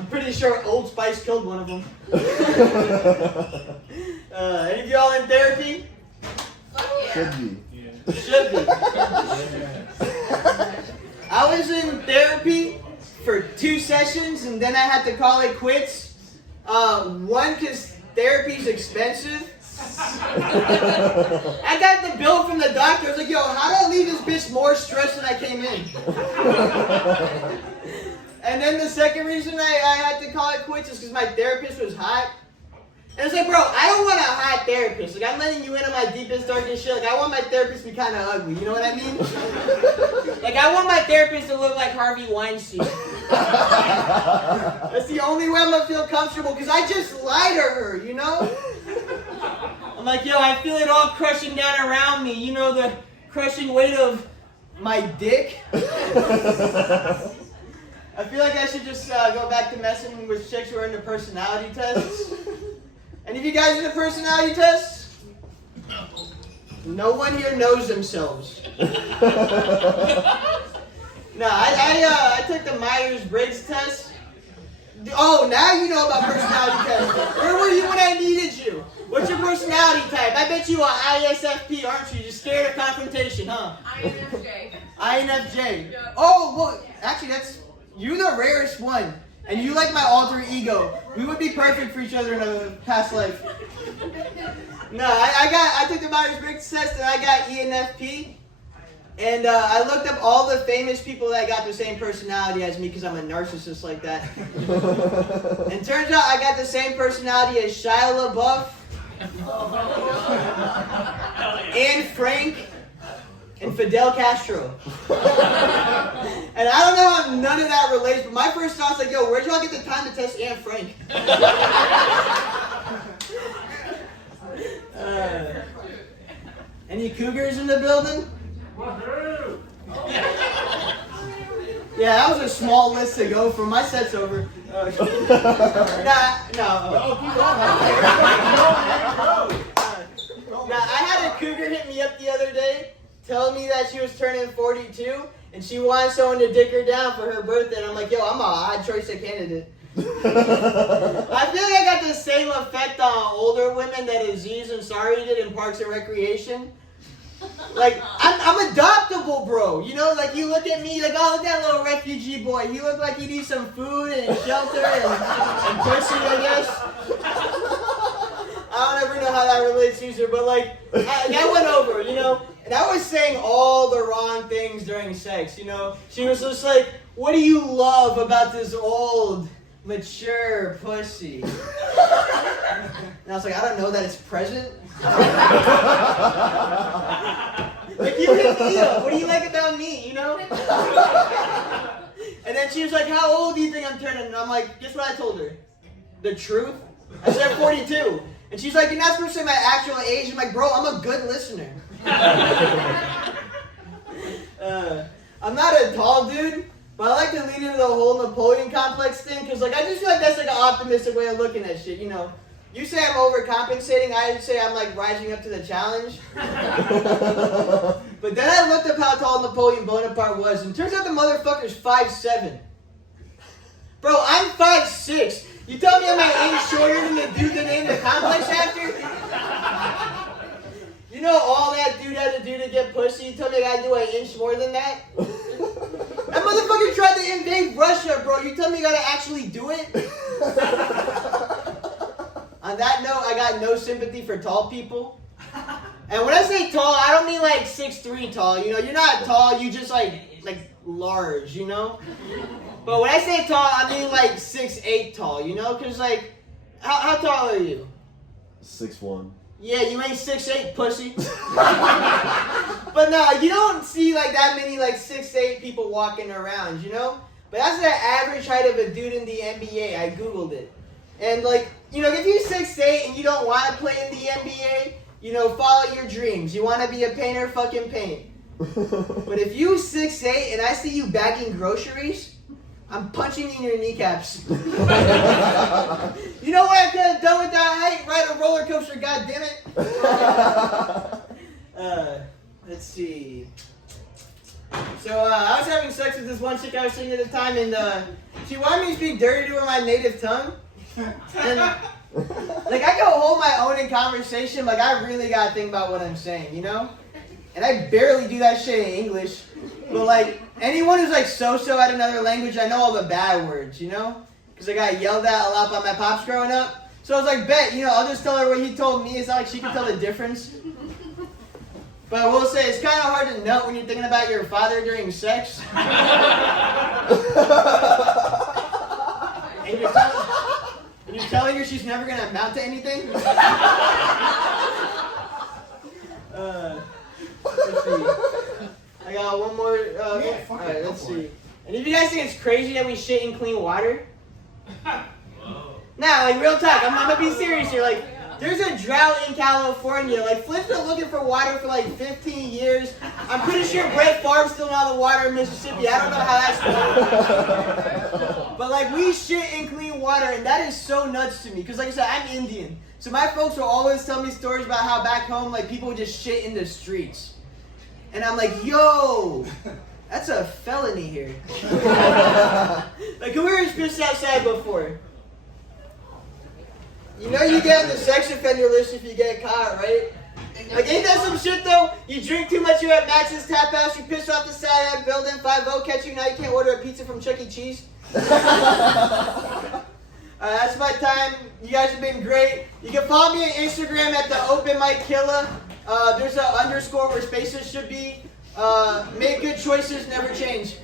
I'm pretty sure Old Spice killed one of them. Any of y'all in therapy? Yeah. Should be. Should be. I was in therapy for 2 sessions and then I had to call it quits. One, because therapy's expensive. I got the bill from the doctor. I was like, yo, how did I leave this bitch more stressed than I came in? And then the second reason I had to call it quits is because my therapist was hot. And it's like, bro, I don't want a hot therapist. Like, I'm letting you into my deepest, darkest shit. Like, I want my therapist to be kind of ugly. You know what I mean? Like, I want my therapist to look like Harvey Weinstein. That's the only way I'm going to feel comfortable, because I just lie to her, you know? I'm like, yo, I feel it all crushing down around me. You know, the crushing weight of my dick? I feel like I should just go back to messing with chicks who are into personality tests. Any of you guys into personality tests? No one here knows themselves. No, I took the Myers-Briggs test. Oh, now you know about personality tests. Where were you when I needed you? What's your personality type? I bet you are ISFP, aren't you? You're scared of confrontation, huh? INFJ. INFJ. Yep. Oh, well, actually, you're the rarest one. And you like my alter ego. We would be perfect for each other in a past life. No, I took the Myers-Briggs test and I got ENFP. And I looked up all the famous people that got the same personality as me because I'm a narcissist like that. And turns out I got the same personality as Shia LaBeouf, Anne Frank, and Fidel Castro. And I don't know how none of that relates, but my first thought's like, yo, where'd y'all get the time to test Anne Frank? Any cougars in the building? Yeah, that was a small list to go from. My set's over. No. I had a cougar hit me up the other day, telling me that she was turning 42, and she wanted someone to dick her down for her birthday. And I'm like, yo, I'm a odd choice of candidate. I feel like I got the same effect on older women that Aziz Ansari did in Parks and Recreation. Like, I'm adoptable, bro. You know, like, you look at me, like, oh, look at that little refugee boy. He look like he needs some food and shelter and pussy, I guess. I don't ever know how that relates to you, but, like, that went over, you know. And I was saying all the wrong things during sex, you know. She was just like, what do you love about this old, mature pussy? And I was like, I don't know that it's present. Like, you hit me up. What do you like about me, you know? And then she was like, how old do you think I'm turning? And I'm like, guess what I told her? The truth? I said 42. And she's like, you're not supposed to say my actual age. I'm like, bro, I'm a good listener. I'm not a tall dude, but I like to lean into the whole Napoleon complex thing, because, like, I just feel like that's, like, an optimistic way of looking at shit, you know? You say I'm overcompensating, I'd say I'm, like, rising up to the challenge. But then I looked up how tall Napoleon Bonaparte was, and it turns out the motherfucker's 5'7". Bro, I'm 5'6". You tell me I'm an inch shorter than the dude that named the complex after? You know all that dude had to do to get pussy? You tell me I gotta do an inch more than that? That motherfucker tried to invade Russia, bro. You tell me you gotta actually do it? On that note, I got no sympathy for tall people. And when I say tall, I don't mean like 6'3" tall. You know, you're not tall, you just like large, you know? But when I say tall, I mean like 6'8" tall, you know? Because, like, how tall are you? 6'1". Yeah, you ain't 6'8", pussy. But no, you don't see like that many like 6'8" people walking around, you know? But that's the average height of a dude in the NBA. I Googled it. And, like, you know, if you're 6'8" and you don't want to play in the NBA, you know, follow your dreams. You want to be a painter, fucking paint. But if you 6'8" and I see you bagging groceries, I'm punching you in your kneecaps. You know what I could have done with that height? Ride a roller coaster, goddammit. Let's see. So I was having sex with this one chick I was seeing at the time, and she wanted me to speak dirty to her in my native tongue. And like I go hold my own in conversation, like I really gotta think about what I'm saying, you know? And I barely do that shit in English. But like anyone who's like so-so at another language, I know all the bad words, you know? Because I got yelled at a lot by my pops growing up. So I was like, bet, you know, I'll just tell her what he told me. It's not like she can tell the difference. But I will say, it's kind of hard to note when you're thinking about your father during sex. And you're telling her she's never going to amount to anything. Let's see. I got one more. Alright, let's see. And if you guys think it's crazy that we shit in clean water. Now, like real talk, I'm going to be serious here. Like, there's a drought in California. Like, Flint's been looking for water for like 15 years. I'm pretty sure Brett Favre's still not the water in Mississippi. I don't know how that's going. But like, we shit in clean water, and that is so nuts to me. Because like I said, I'm Indian. So my folks will always tell me stories about how back home, like, people would just shit in the streets. And I'm like, yo, that's a felony here. Like, who here has pissed outside before? You know you get on the sex offender list if you get caught, right? Like, ain't that some shit, though? You drink too much, you're at Max's Tap House, you piss off the side of that building, 5-0 catch you, now you can't order a pizza from Chuck E. Cheese. That's my time. You guys have been great. You can follow me on Instagram at the Open Mic Killer. There's an underscore where spaces should be. Make good choices, never change.